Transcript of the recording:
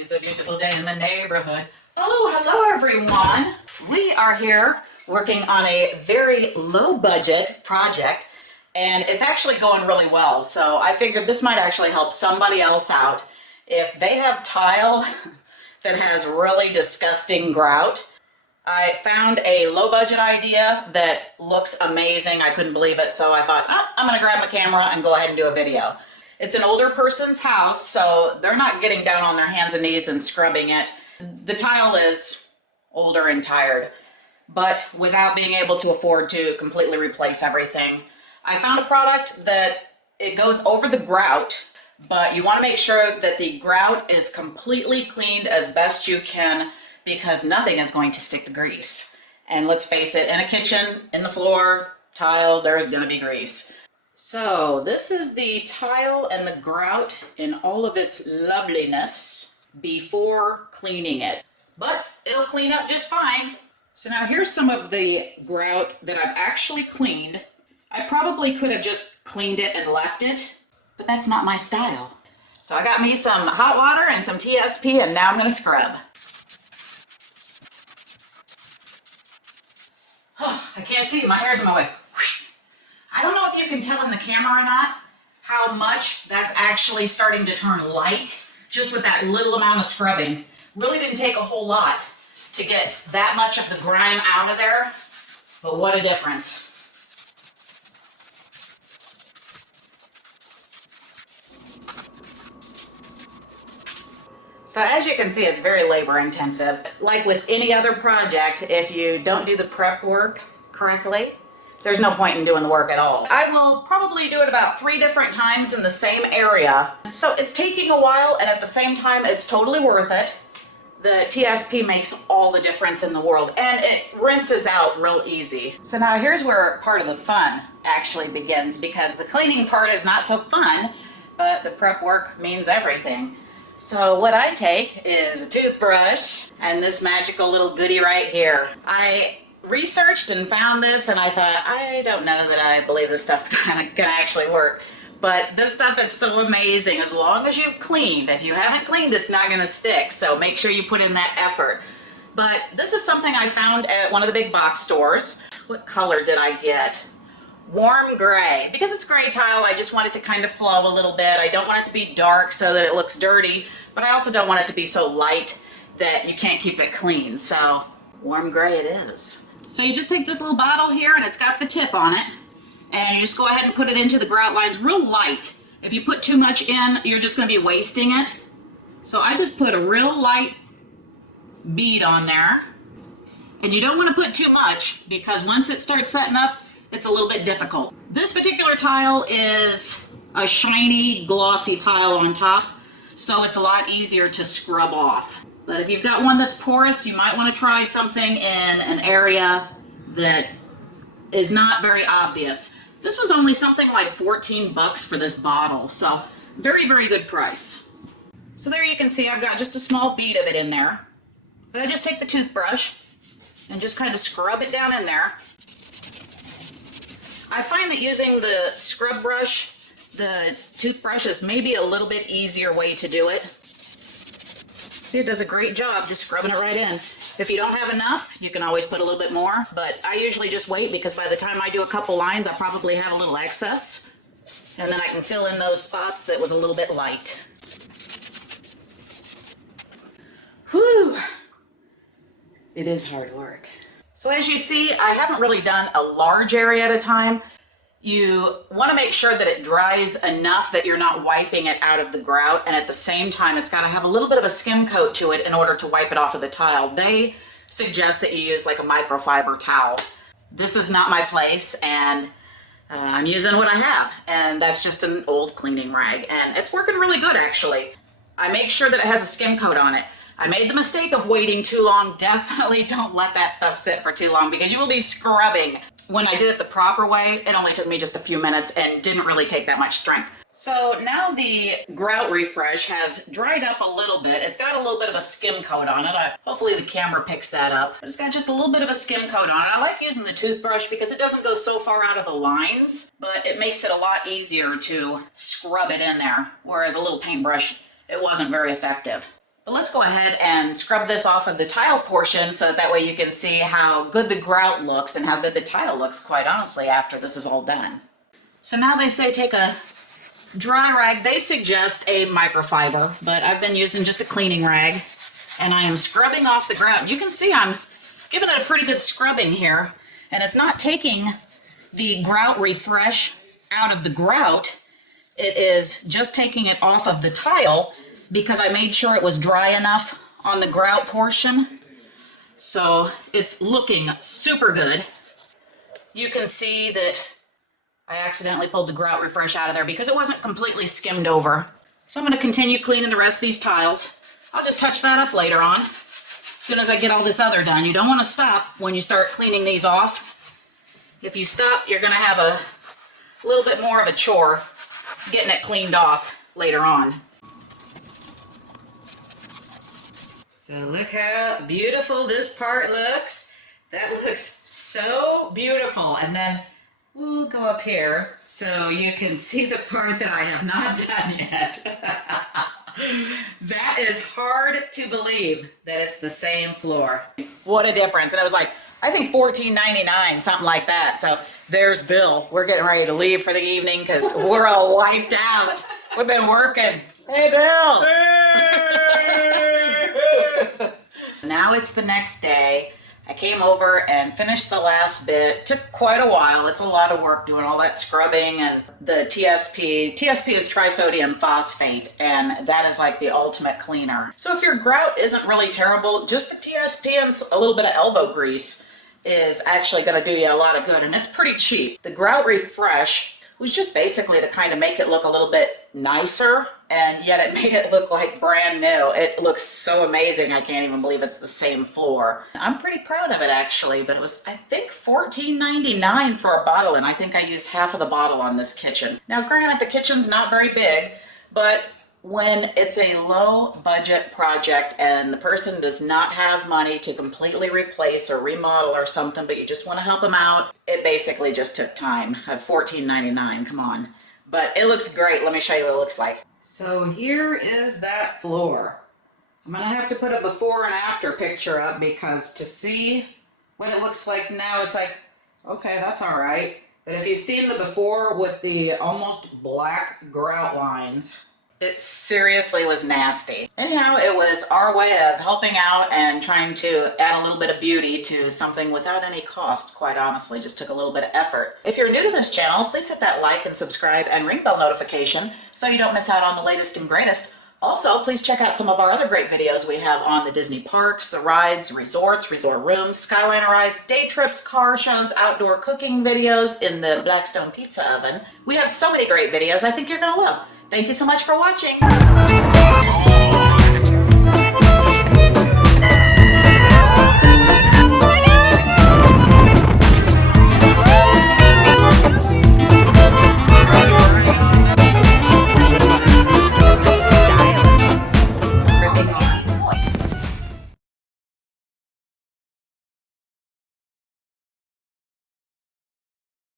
It's a beautiful day in the neighborhood. Oh, hello everyone. We are here working on a very low budget project and it's actually going really well. So I figured this might actually help somebody else out. If they have tile that has really disgusting grout, I found a low budget idea that looks amazing. I couldn't believe it. So I thought, oh, I'm gonna grab my camera and go ahead and do a video. It's an older person's house, so they're not getting down on their hands and knees and scrubbing it. The tile is older and tired, but without being able to afford to completely replace everything, I found a product that it goes over the grout, but you want to make sure that the grout is completely cleaned as best you can because nothing is going to stick to grease. And let's face it, in a kitchen, in the floor, tile, there's going to be grease. So this is the tile and the grout in all of its loveliness before cleaning it, but it'll clean up just fine. So now here's some of the grout that I've actually cleaned. I probably could have just cleaned it and left it, but that's not my style. So I got me some hot water and some TSP and now I'm gonna scrub. Oh, I can't see, my hair's in my way. I don't know if you can tell in the camera or not how much that's actually starting to turn light just with that little amount of scrubbing. Really didn't take a whole lot to get that much of the grime out of there, but what a difference. So as you can see, it's very labor intensive. Like with any other project, if you don't do the prep work correctly, there's no point in doing the work at all. I will probably do it about 3 different times in the same area. So it's taking a while and at the same time, it's totally worth it. The TSP makes all the difference in the world and it rinses out real easy. So now here's where part of the fun actually begins because the cleaning part is not so fun, but the prep work means everything. So what I take is a toothbrush and this magical little goodie right here. I researched and found this and I thought, I don't know that I believe this stuff's gonna actually work. But this stuff is so amazing as long as you've cleaned. If you haven't cleaned, it's not gonna stick. So make sure you put in that effort. But this is something I found at one of the big box stores. What color did I get? Warm gray. Because it's gray tile, I just want it to kind of flow a little bit. I don't want it to be dark so that it looks dirty, but I also don't want it to be so light that you can't keep it clean. So warm gray it is. So you just take this little bottle here and it's got the tip on it and you just go ahead and put it into the grout lines real light. If you put too much in, you're just going to be wasting it. So I just put a real light bead on there and you don't want to put too much because once it starts setting up, it's a little bit difficult. This particular tile is a shiny, glossy tile on top, so it's a lot easier to scrub off. But if you've got one that's porous, you might want to try something in an area that is not very obvious. This was only something like 14 bucks for this bottle, so very, very good price. So there you can see I've got just a small bead of it in there. But I just take the toothbrush and just kind of scrub it down in there. I find that using the scrub brush, the toothbrush is maybe a little bit easier way to do it. See, it does a great job just scrubbing it right in. If you don't have enough, you can always put a little bit more, but I usually just wait because by the time I do a couple lines, I probably have a little excess. And then I can fill in those spots that was a little bit light. Whew! It is hard work. So as you see, I haven't really done a large area at a time. You want to make sure that it dries enough that you're not wiping it out of the grout, and at the same time it's got to have a little bit of a skim coat to it in order to wipe it off of the tile. They suggest that you use like a microfiber towel. This is not my place and I'm using what I have, and that's just an old cleaning rag and it's working really good actually. I make sure that it has a skim coat on it. I made the mistake of waiting too long. Definitely don't let that stuff sit for too long because you will be scrubbing. When I did it the proper way, it only took me just a few minutes and didn't really take that much strength. So now the grout refresh has dried up a little bit. It's got a little bit of a skim coat on it. Hopefully the camera picks that up. But it's got just a little bit of a skim coat on it. I like using the toothbrush because it doesn't go so far out of the lines, but it makes it a lot easier to scrub it in there. Whereas a little paintbrush, it wasn't very effective. But let's go ahead and scrub this off of the tile portion so that way you can see how good the grout looks and how good the tile looks, quite honestly, after this is all done. So now they say take a dry rag. They suggest a microfiber, but I've been using just a cleaning rag, and I am scrubbing off the grout. You can see I'm giving it a pretty good scrubbing here, and it's not taking the grout refresh out of the grout. It is just taking it off of the tile because I made sure it was dry enough on the grout portion. So it's looking super good. You can see that I accidentally pulled the grout refresh out of there because it wasn't completely skimmed over. So I'm going to continue cleaning the rest of these tiles. I'll just touch that up later on as soon as I get all this other done. You don't want to stop when you start cleaning these off. If you stop, you're going to have a little bit more of a chore getting it cleaned off later on. So look how beautiful this part looks. That looks so beautiful. And then we'll go up here so you can see the part that I have not done yet. That is hard to believe that it's the same floor. What a difference. And I was like, I think $14.99, something like that. So there's Bill. We're getting ready to leave for the evening because we're all wiped out. We've been working. Hey, Bill. Now it's the next day. I came over and finished the last bit. Took quite a while. It's a lot of work doing all that scrubbing and the TSP. TSP is trisodium phosphate, and that is like the ultimate cleaner. So if your grout isn't really terrible, just the TSP and a little bit of elbow grease is actually going to do you a lot of good, and it's pretty cheap. The grout refresh was just basically to kind of make it look a little bit nicer, and yet it made it look like brand new. It looks so amazing. I can't even believe it's the same floor. I'm pretty proud of it actually, but it was, I think, $14.99 for a bottle, and I think I used half of the bottle on this kitchen. Now granted, the kitchen's not very big, but when it's a low budget project and the person does not have money to completely replace or remodel or something, but you just want to help them out, it basically just took time. At $14.99, come on. But it looks great. Let me show you what it looks like. So here is that floor. I'm gonna have to put a before and after picture up because to see what it looks like now, it's like, okay, that's all right. But if you've seen the before with the almost black grout lines, it seriously was nasty. Anyhow, it was our way of helping out and trying to add a little bit of beauty to something without any cost, quite honestly. Just took a little bit of effort. If you're new to this channel, please hit that like and subscribe and ring bell notification so you don't miss out on the latest and greatest. Also, please check out some of our other great videos we have on the Disney parks, the rides, resorts, resort rooms, Skyliner rides, day trips, car shows, outdoor cooking videos in the Blackstone pizza oven. We have so many great videos I think you're gonna love. Thank you so much for watching.